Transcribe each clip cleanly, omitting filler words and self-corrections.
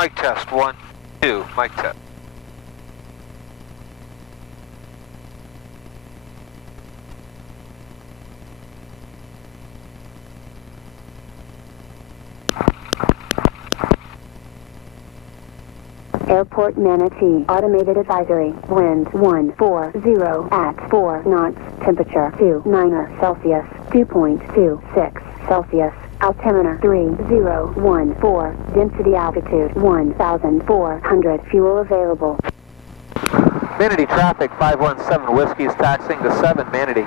Mic test, 1, 2, mic test. Airport Manatee Automated Advisory. Wind 140 at 4 knots. Temperature 29 Celsius. 2.26 Celsius. Altimeter 3014. Density altitude 1,400. Fuel available. Manatee traffic, 517 Whiskey is taxiing to 7 Manatee.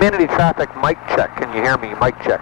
Manatee traffic, mic check. Can you hear me? Mic check.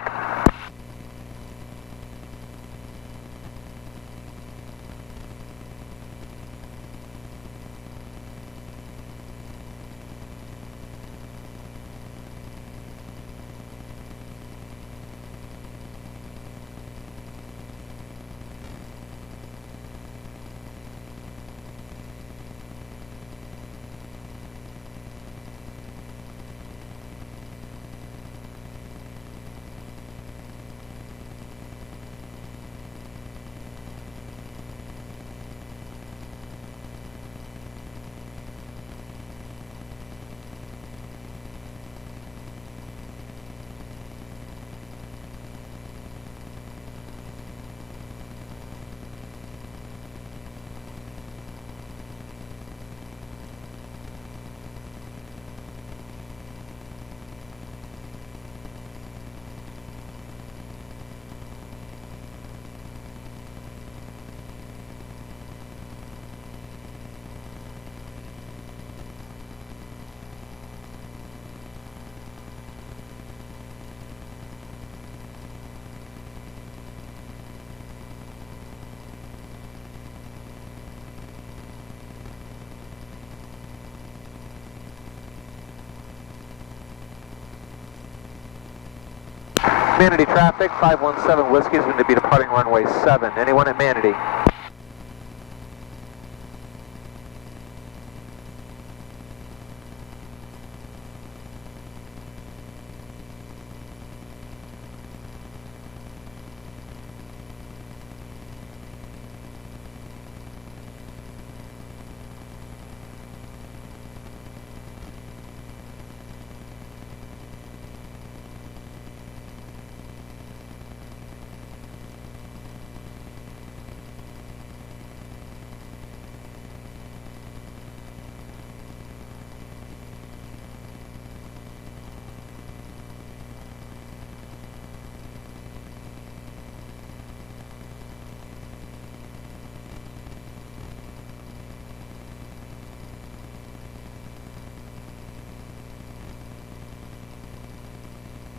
Manatee traffic, 517 Whiskey is going to be departing runway 7. Anyone at Manatee?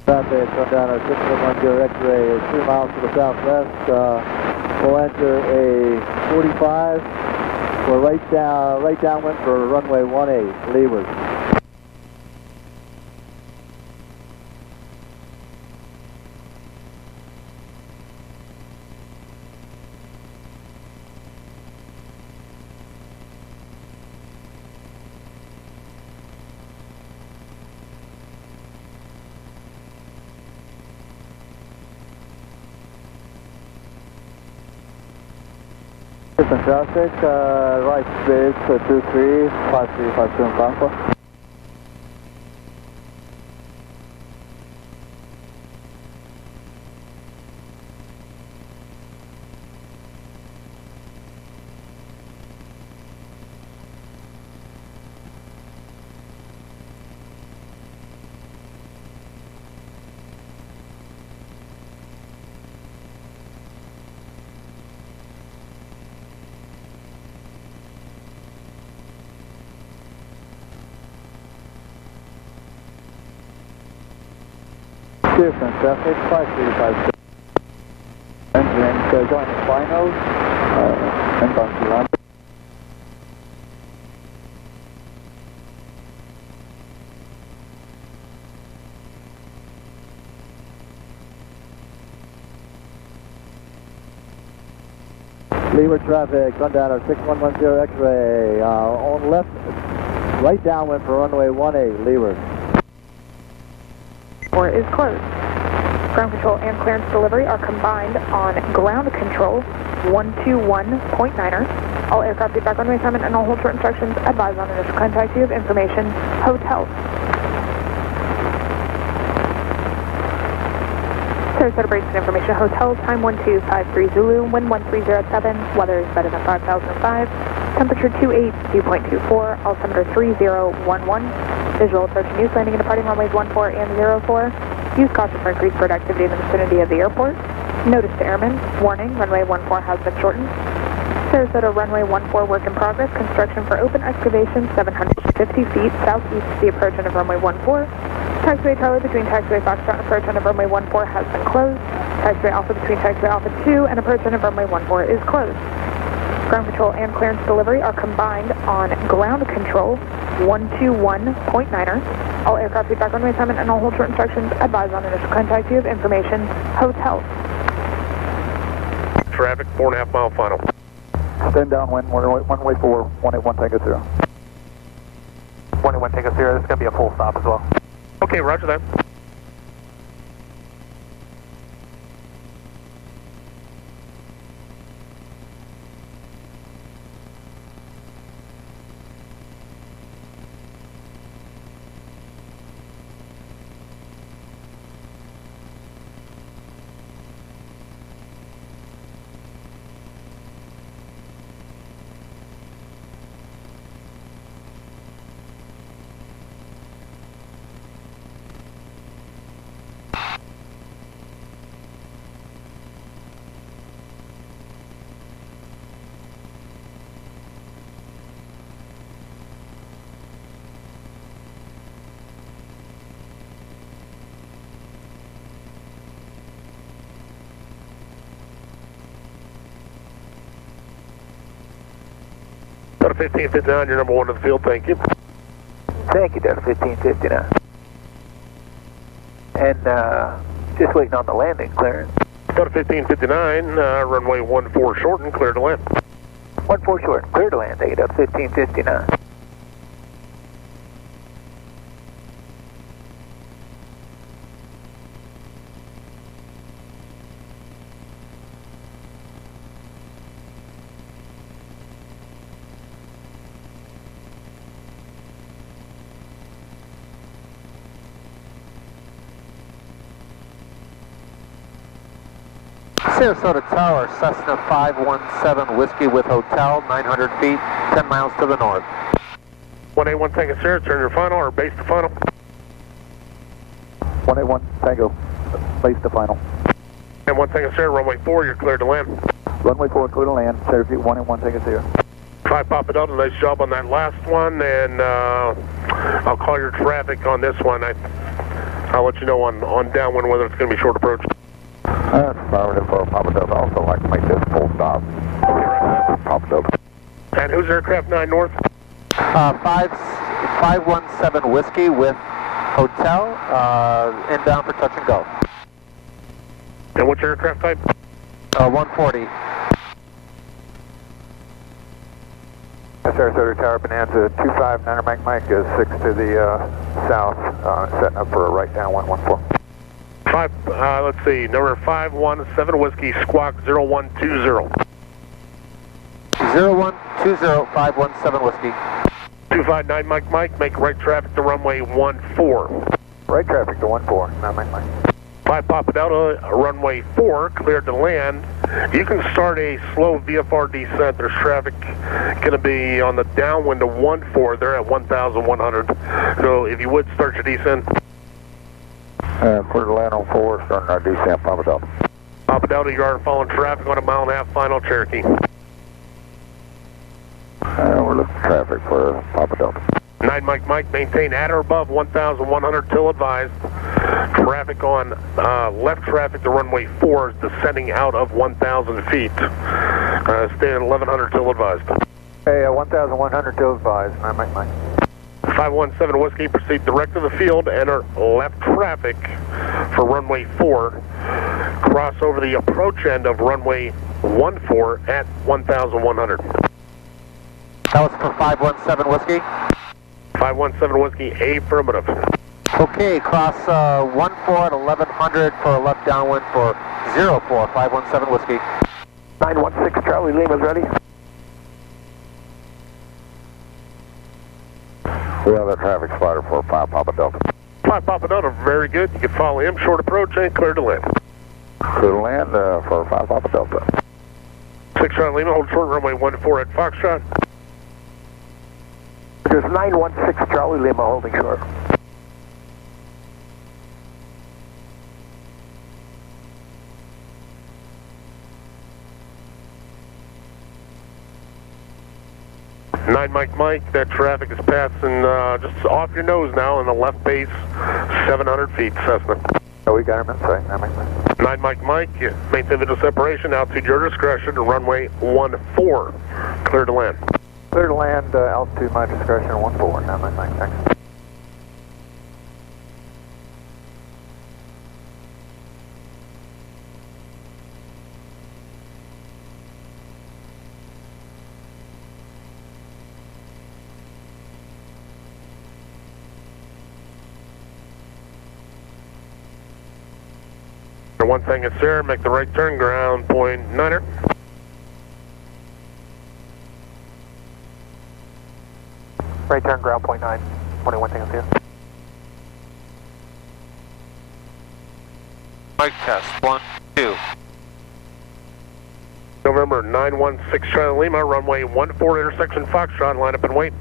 Traffic, come down our 610 X-ray 2 miles to the southwest. We'll enter a 45. We're right downwind for runway 18, leeward. Houston traffic, right base 23, 5352 in Concord. Clearfield traffic, 5356. Engine going to finals, inbound to land. Leeward traffic, sundown 6110 X-ray, on left, right downwind for runway 18, Leeward. Or is closed. Ground control and clearance delivery are combined on ground control 121.9er. All aircraft feedback runway assignment and all hold short instructions advised on initial contact you of information. Hotel. Sarasota Bradenton information. Hotel time 1253 Zulu, wind 1307, weather is better than 5005, temperature 28, dew point 24, altimeter 3011, visual approach and use landing and departing runways 14 and 04, use caution for increased bird activity in the vicinity of the airport, notice to airmen, warning, runway 14 has been shortened, Sarasota runway 14 work in progress, construction for open excavation 750 feet southeast of the approach end of runway 14, Taxiway Charlie between Taxiway Foxtrot and approach end of runway 14 has been closed. Taxiway Alpha between Taxiway Alpha 2 and approach end of runway 14 is closed. Ground control and clearance delivery are combined on ground control 121.9er. All aircraft feedback runway assignment and all hold short instructions advised on initial contact you of information. Hotel. Traffic 4.5 mile final. Stand downwind, runway 4, 181 Tango 0. 181 Tango 0, this is going to be a full stop as well. Okay, roger that. Delta 1559, you're number one in the field, thank you. Thank you, Delta 1559. And just waiting on the landing clearance. Delta 1559, runway 14 shortened, clear to land. 14 short, clear to land, thank you, Delta 1559. Sarasota Tower, Cessna 517 Whiskey with hotel, 900 feet, 10 miles to the north. 181 Tango Sierra, turn your final or base to final. 181 Tango, base to final. And 1 Tango Sierra, runway 4, you're cleared to land. Runway 4, clear to land, Syracuse 181 Tango Sierra. 5 Papa Delta, nice job on that last one, and I'll call your traffic on this one. I'll let you know on downwind whether it's going to be short approach. That's affirmative for Papa Delta. Also like to make this full stop. Papa Delta. And who's aircraft 9 north? 517 Whiskey with hotel, inbound for touch and go. And what's your aircraft type? 140. Sarasota Tower, Bonanza 259er Mike is 6 to the south, setting up for a right down 114. Let's see, number 517 Whiskey, squawk 0120. 0120, 517 Whiskey. 259 Mike, make right traffic to runway 14. Right traffic to 14, not Mike. 5 Papa Delta, runway 4, cleared to land. You can start a slow VFR descent. There's traffic going to be on the downwind to 14. They're at 1,100. So if you would start your descent. Clear to land on 4, starting our descent, Papa Delta. Papa Delta, you are following traffic on a 1.5 mile final Cherokee. We're looking at traffic for Papa Delta. 9 Mike, maintain at or above 1,100 till advised. Traffic on left traffic to runway 4 is descending out of 1,000 feet. Stay at 1100 till advised. Hey, 1,100 till advised. I make mine. 517 Whiskey, proceed direct to the field, enter left traffic for runway 4. Cross over the approach end of runway 14 at 1,100. That was for 517 Whiskey. 517 Whiskey, affirmative. Okay, cross 14 at 1100 for a left downwind for 04, 517 Whiskey. 916 Charlie Lima's ready. We have a traffic spotter for 5 Papa Delta. 5 Papa Delta, very good. You can follow him, short approach, and clear to land. Clear to land for 5 Papa Delta. 6 Charlie Lima, hold short runway 14 at Foxtrot. There's 916 Charlie Lima holding short. Mike, that traffic is passing just off your nose now in the left base, 700 feet, Cessna. Oh, we got him inside. 9 Mike, maintain visual separation, altitude your discretion, to runway 14, clear to land. Clear to land, altitude my discretion, 14, 9 Mike, thanks. One thing is, sir, make the right turn, ground point 9er. Right turn, ground point 9. 21 thing is here. Mic test, 1, 2. November 916 Charlie Lima, runway 14 intersection Foxtrot, line up and wait.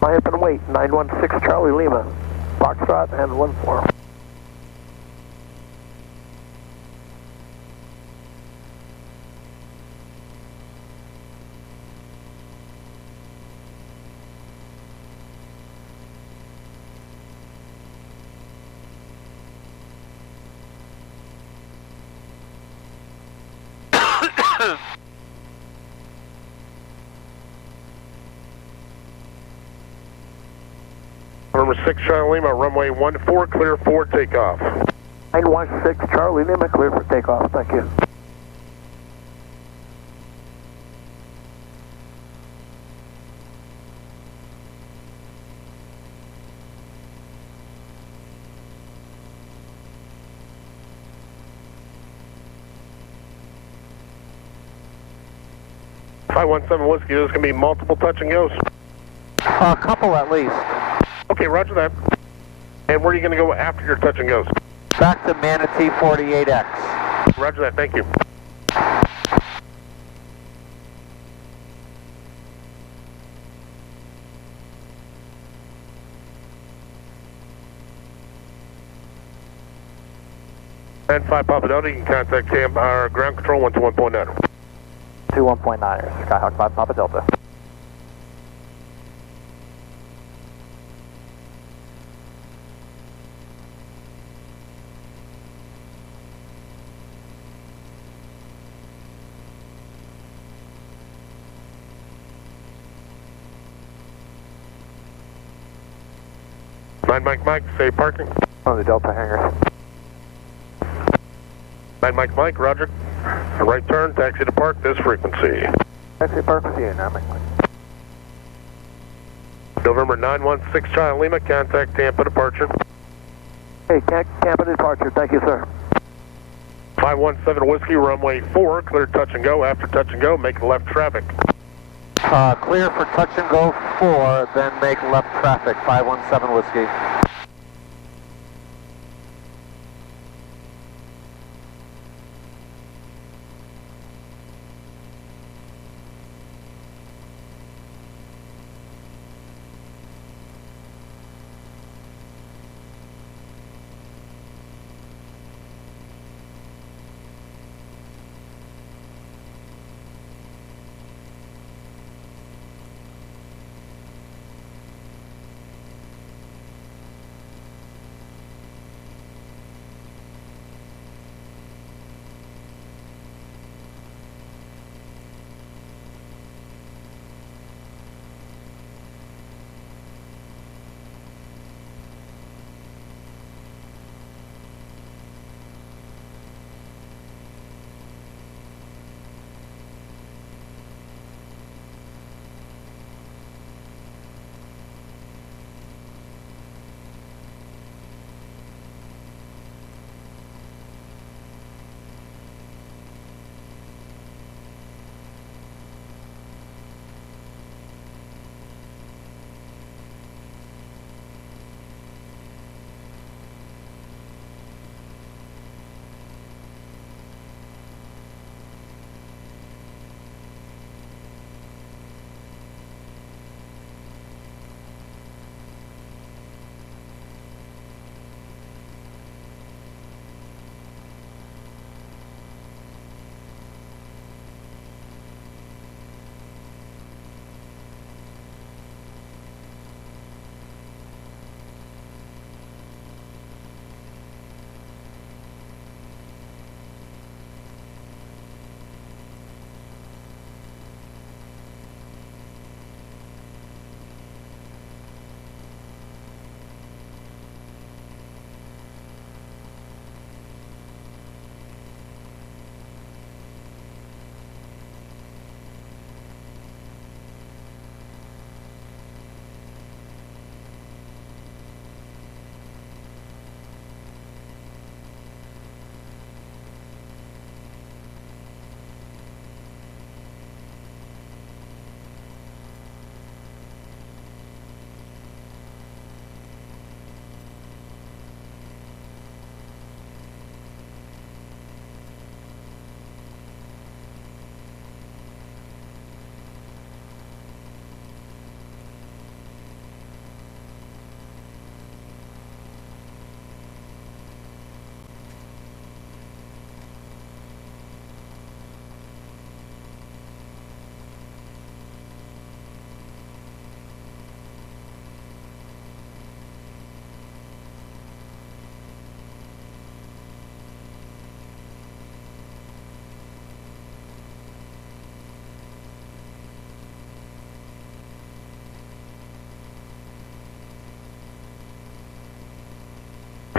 Line up and wait, 916 Charlie Lima, Foxtrot and 14. November 6 Charlie Lima, runway 14, clear for takeoff. 916 Charlie Lima, clear for takeoff, thank you. .517 Whiskey, there's going to be multiple touch and goes. A couple at least. Okay, roger that. And where are you going to go after your touch and goes? Back to Manatee 48X. Roger that, thank you. And 5 Papa Delta, you can contact our ground control 121.9. 21.9ers, Skyhawk 5 Papa Delta. Mike, safe parking. On the Delta hangar. 9 Mike, roger. A right turn, taxi to park this frequency. Taxi to park with you, 9 Mike. November 916 Charlie Lima, contact Tampa departure. Hey, Tampa departure, thank you, sir. 517 Whiskey, runway 4, clear touch and go. After touch and go, make left traffic. Clear for touch and go 4, then make left traffic, 517 Whiskey.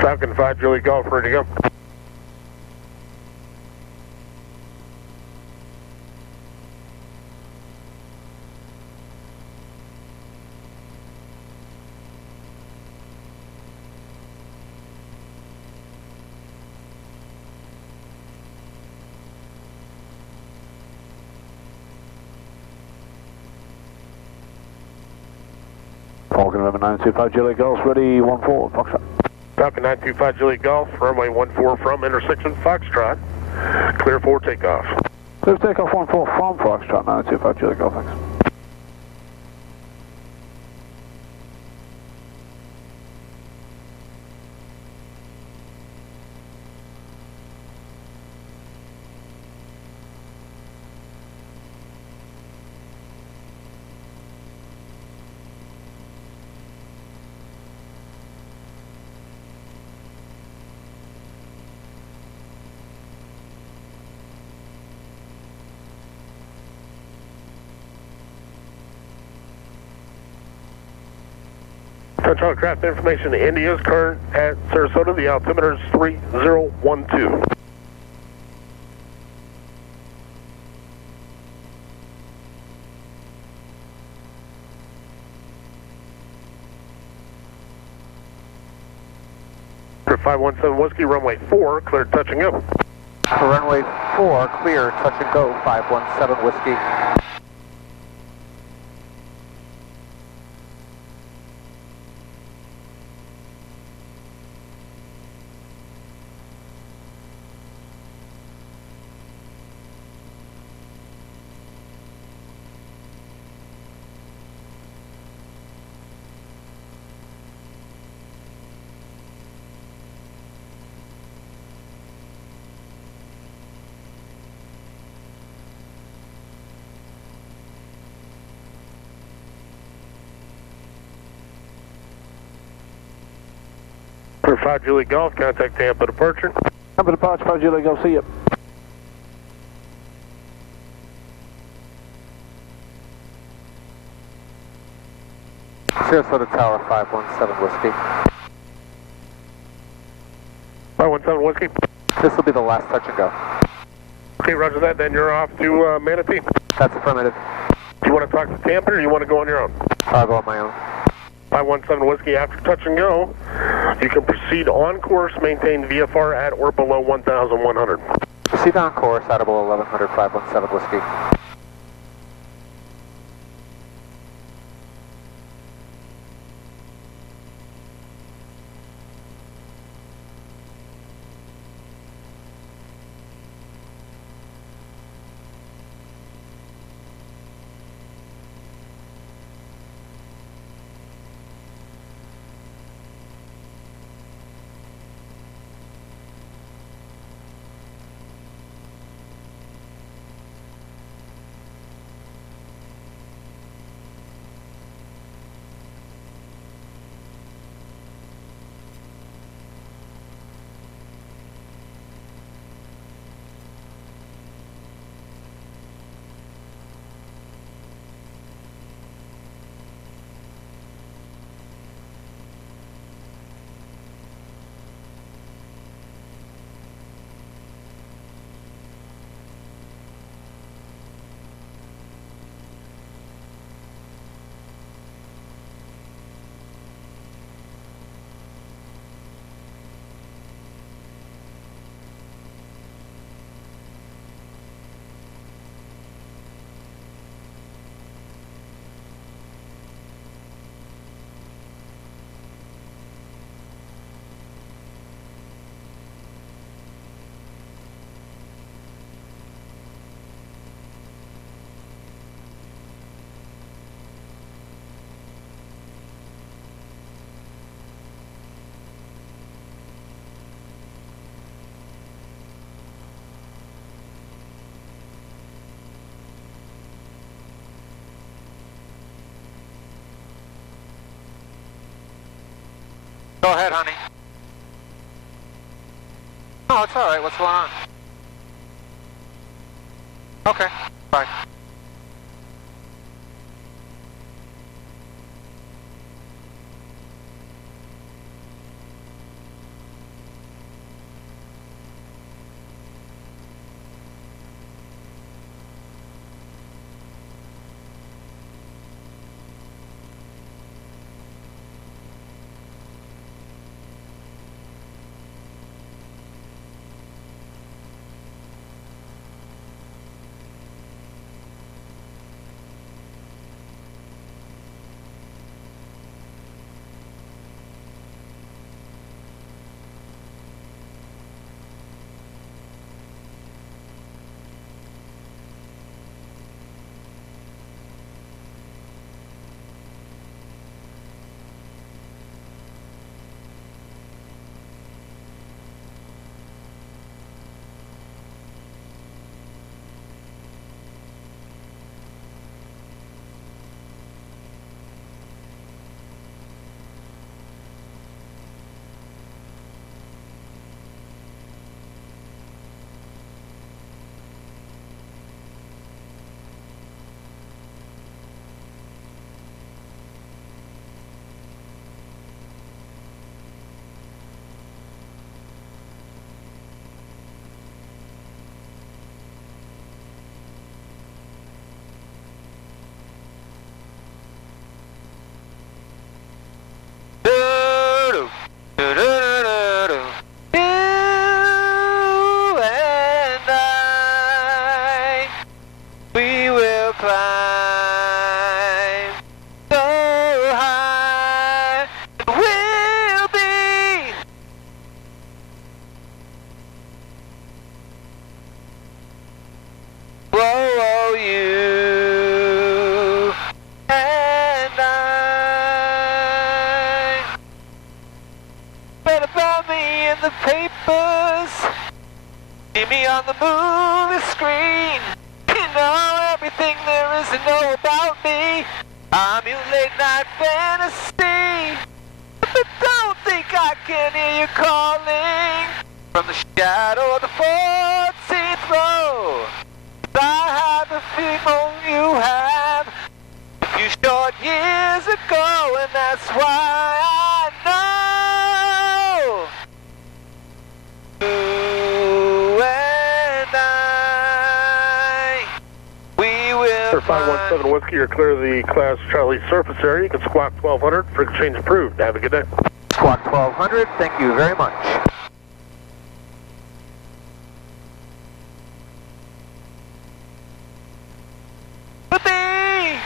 Falcon 5 Julie Golf, ready to go. Falcon 925 Julie Golf, ready 14, Foxtrot. Falcon 925 Julie Golf, runway 14 from intersection Foxtrot. Clear for takeoff. Clear for takeoff 14 from Foxtrot, 925 Julie Golf, thanks. Central craft information, India's current at Sarasota, the altimeter is 3012. For 517 Whiskey, runway 4, clear touch and go. For runway 4, clear, touch and go, 517 Whiskey. For 5 Julie Golf, contact Tampa departure. Tampa departure, 5 Julie Golf, see you. Sarasota Tower, 517 Whiskey. 517 Whiskey. This will be the last touch and go. Okay, roger that. Then you're off to Manatee. That's affirmative. Do you want to talk to Tampa or you want to go on your own? I'll go on my own. 517 Whiskey, after touch and go, you can proceed on course, maintain VFR at or below 1,100. Proceed on course, at below 1100, 517 Whiskey. Go ahead, honey. Oh, it's all right. What's going on? Okay, bye. Do-do-do-do-do. You and I, we will climb so high, we'll be whoa, you and I. Read about me in the papers, see me on the movie screen. You know everything there is to know about me. I'm your late night fantasy, but don't think I can hear you calling from the shadow of the 14th row. I have the feeling you have a few short years ago, and that's why I know you and I, we will 517 Whiskey, you're clear of the Class Charlie surface area. You can squawk 1200 for exchange approved. Have a good day. Squawk 1200, thank you very much. Whoopee!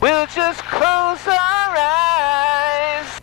We'll just close our eyes.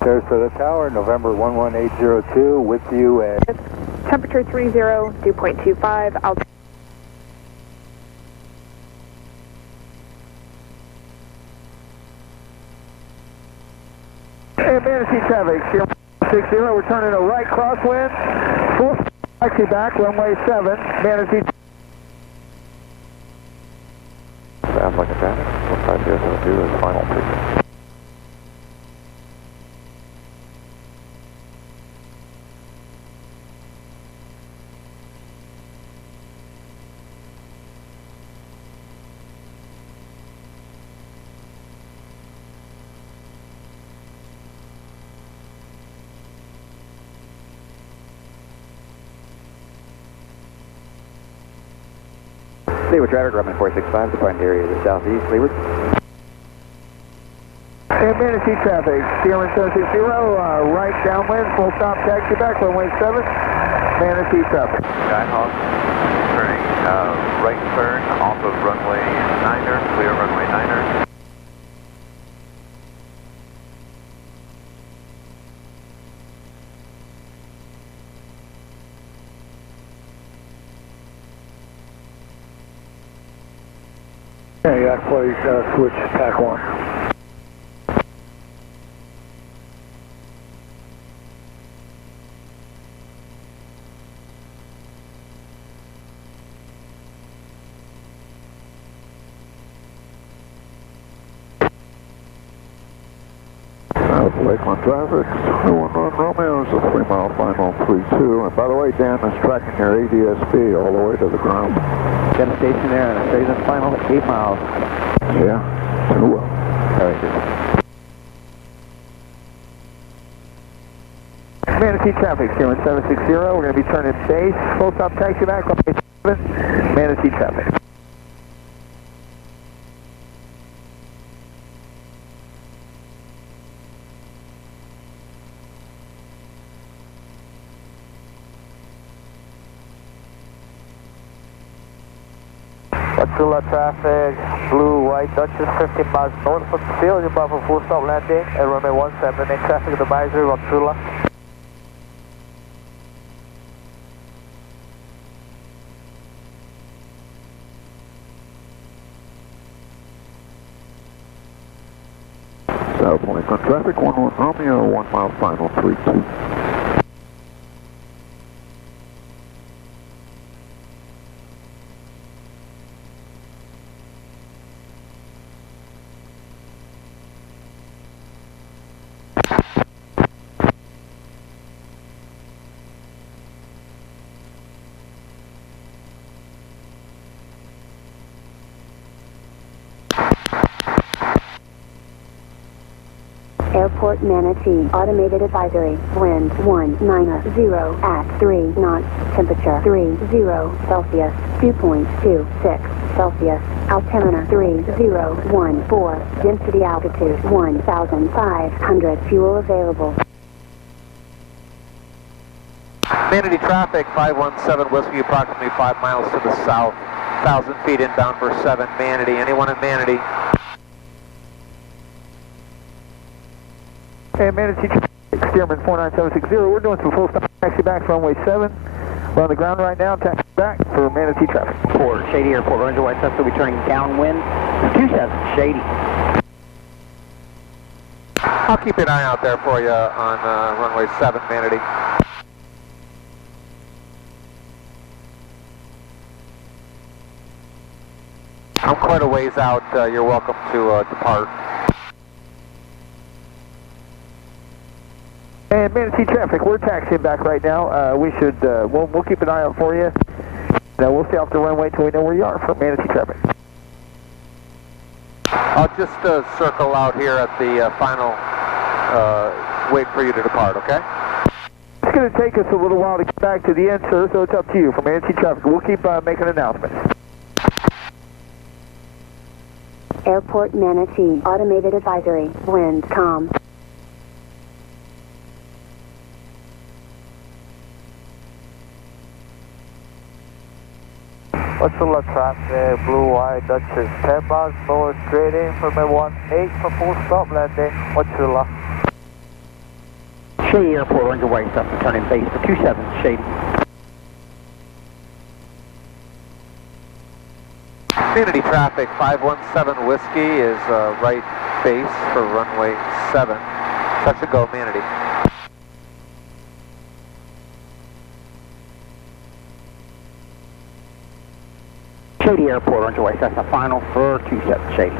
There's for the tower, November 11802, with you at Temperature 30, dew point 25, altitude. Hey, Manatee traffic, 60, we're turning a right crosswind, full taxi back, runway 7, Manatee. Sounds like a panic. What 5002 is final picture. Leeward traffic, runway 465, departing area to the southeast, Leeward. Hey, Manatee traffic, Sierra 760, right downwind, full stop taxi back, runway 7, Manatee traffic. Skyhawk, turning right turn off of runway 9er, clear runway 9er. Yeah, please switch tack 1. Lakeland traffic, 211 Romeo is a 3-mile final 32. And by the way, Dan is tracking your ADSB all the way to the ground. Got a station there and a straight in final 8 miles. Yeah, too well. Very good. Manatee traffic, Sierra 760, we're going to be turning base, full stop taxi back, runway 7, Manatee traffic. Watchula traffic, blue, white, Dutchess 15 miles north of the field, you're about for full stop landing at runway 17, in traffic advisory, Watchula. South Link on traffic, 11 Romeo, 1 mile final, 32. Airport Manatee, automated advisory, wind 190 at 3 knots, temperature 30 Celsius, 2.26 Celsius, altimeter 3014, density altitude 1,500, fuel available. Manatee traffic, 517 Whiskey, approximately 5 miles to the south, 1,000 feet inbound for 7 Manatee. Anyone in Manatee? Hey, Manatee traffic, Stearman 49760, we're doing some full stop taxi back to runway 7. We're on the ground right now, taxi back for Manatee traffic. Port Shady Airport, Ranger White Cessna, will be turning downwind, 27 Shady. I'll keep an eye out there for you on runway 7 Manatee. I'm quite a ways out. You're welcome to depart. And Manatee traffic, we're taxiing back right now. We'll keep an eye out for you. Now we'll stay off the runway until we know where you are for Manatee traffic. I'll just circle out here at the final, wait for you to depart, okay? It's going to take us a little while to get back to the end, sir, so it's up to you for Manatee traffic. We'll keep making announcements. Airport Manatee, automated advisory, wind calm. Watchula traffic, blue, white, Dutchess 10 miles north, straight in for runway 18 for full stop landing, Watchula. Shady Airport, Ranger White Cessna, turning base for 27 Shady. Manatee traffic, 517 Whiskey is right base for runway 7. Touch and go, Manatee. Shady Airport, Ranger White Cessna, final for 27 Shady.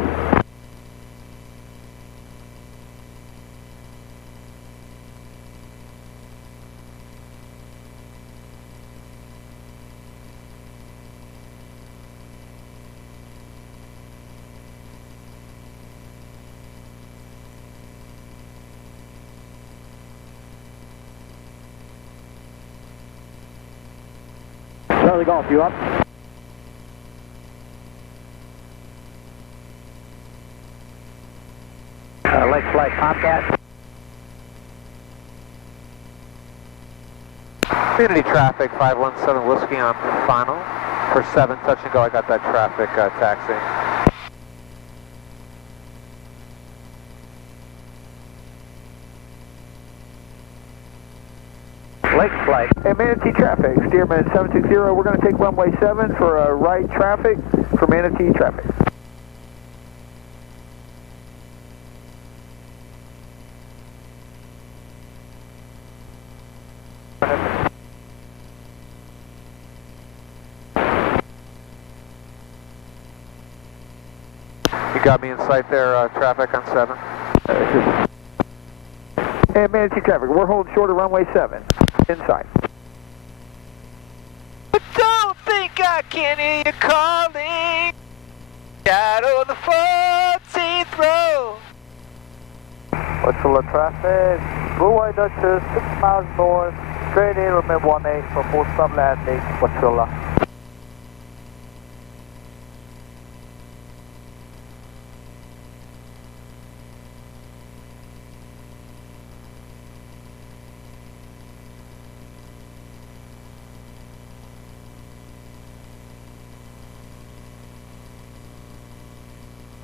Charlie Golf, you up? Lake Flight Tomcat. Manatee traffic, 517 Whiskey on final for 7. Touch and go. I got that traffic taxiing. Lake Flight. Hey, Manatee traffic, Stearman 760, we're going to take runway 7 for right traffic for Manatee traffic. You got me in sight there, traffic on 7. Hey, Manatee traffic, we're holding short of runway 7, inside. I don't think I can hear you calling out of the 14th row. Watchula traffic, blue, white, Dutchess 6 miles north, straight in, remember 18 for full stop landing, Watchula.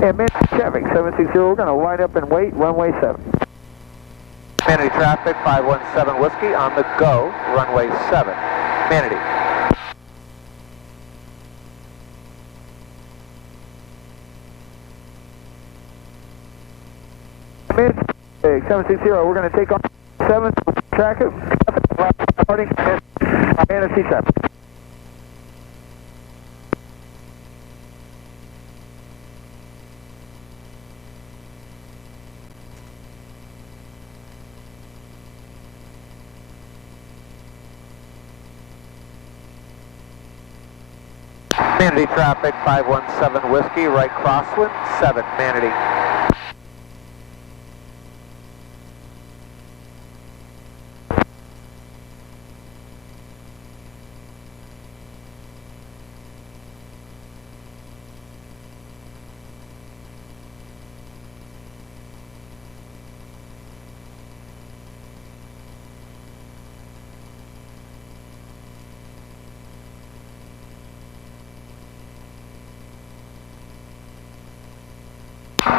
And Manatee traffic, 760, we're going to line up and wait, runway 7. Manatee traffic, 517 Whiskey on the go, runway 7. Manatee. Manatee traffic, 760, we're going to take on 7, traffic, starting Manatee traffic. Manatee traffic, 517 Whiskey, right crosswind, 7, Manatee.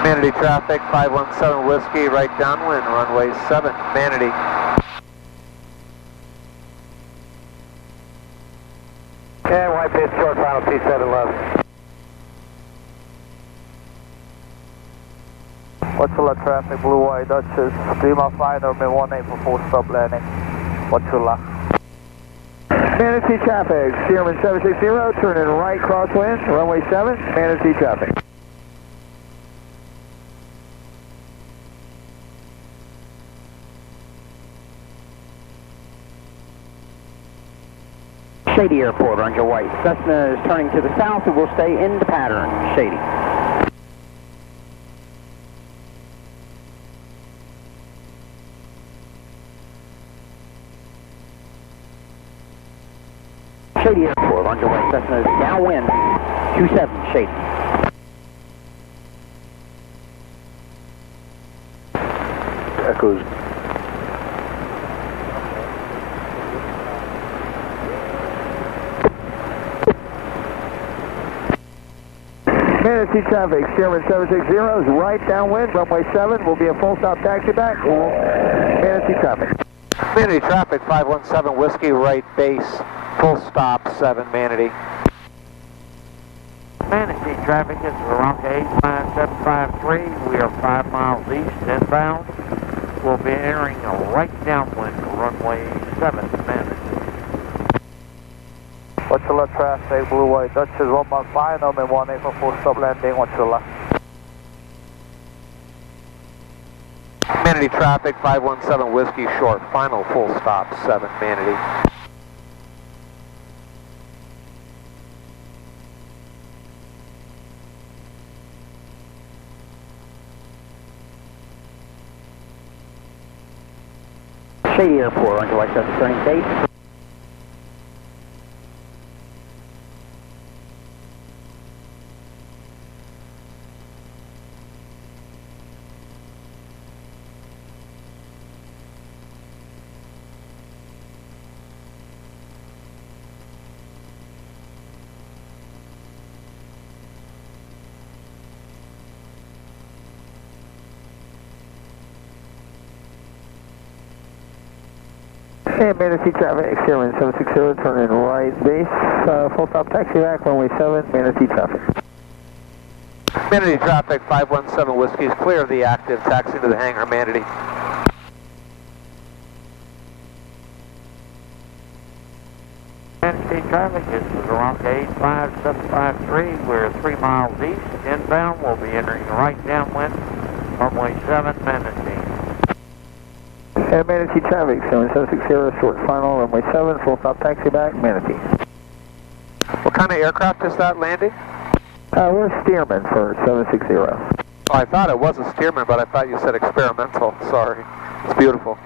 Manatee traffic, 517 Whiskey, right downwind, runway 7, Manatee. And white pitch, short final, T7 left. What's the left traffic, blue white, Dutchess, 3 mile final, min 18 for full stop landing. What's your left? Manatee traffic, Stearman 760, turning right crosswind, runway 7, Manatee traffic. Shady Airport, Ranger White. Cessna is turning to the south and will stay in the pattern. Shady. Shady Airport, Ranger White. Cessna is downwind, 27, Shady. Echoes. Manatee traffic, Stearman 760 is right downwind, runway 7 will be a full stop taxi back. Manatee traffic. Manatee traffic, 517 Whiskey, right base, full stop, 7, Manatee. Manatee traffic is Veronca 85753. We are 5 miles east inbound. We'll be entering a right downwind runway 7, Manatee. What's your left traffic, blue white, Dutchess 1 mile final, min 18 for full stop landing. What's your left? Manatee traffic, 517 Whiskey, short, final, full stop, 7, Manatee. Shady Airport, Ranger White. Cessna turning base. And Manatee traffic, Stearman 760, turning right base, full stop taxi back, runway 7, Manatee traffic. Manatee traffic, 517 Whiskey is clear of the active, taxi to the hangar, Manatee. Manatee traffic is Veronca 85753. We're 3 miles east inbound. We'll be entering right downwind, runway 7, Manatee. And Manatee traffic, Stearman 760, short final, runway 7, full stop taxi back, Manatee. What kind of aircraft is that landing? We're Stearman for 760. Oh, I thought it was a Stearman, but I thought you said experimental. Sorry. It's beautiful.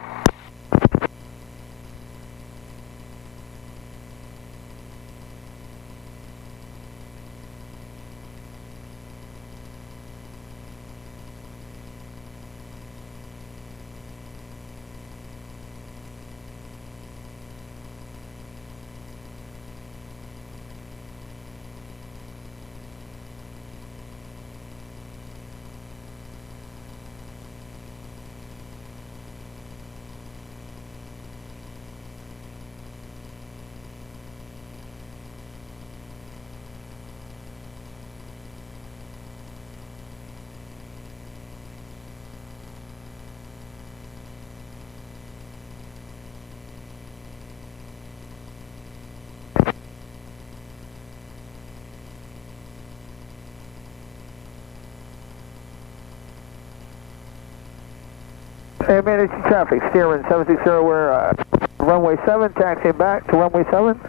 Hey, Manatee traffic, Stearman 760, we're runway 7, taxiing back to runway 7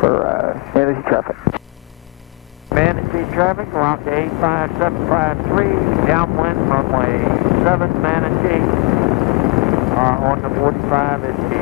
for Manatee traffic. Manatee traffic, route 85753, downwind, runway 7, Manatee, on the 45 is the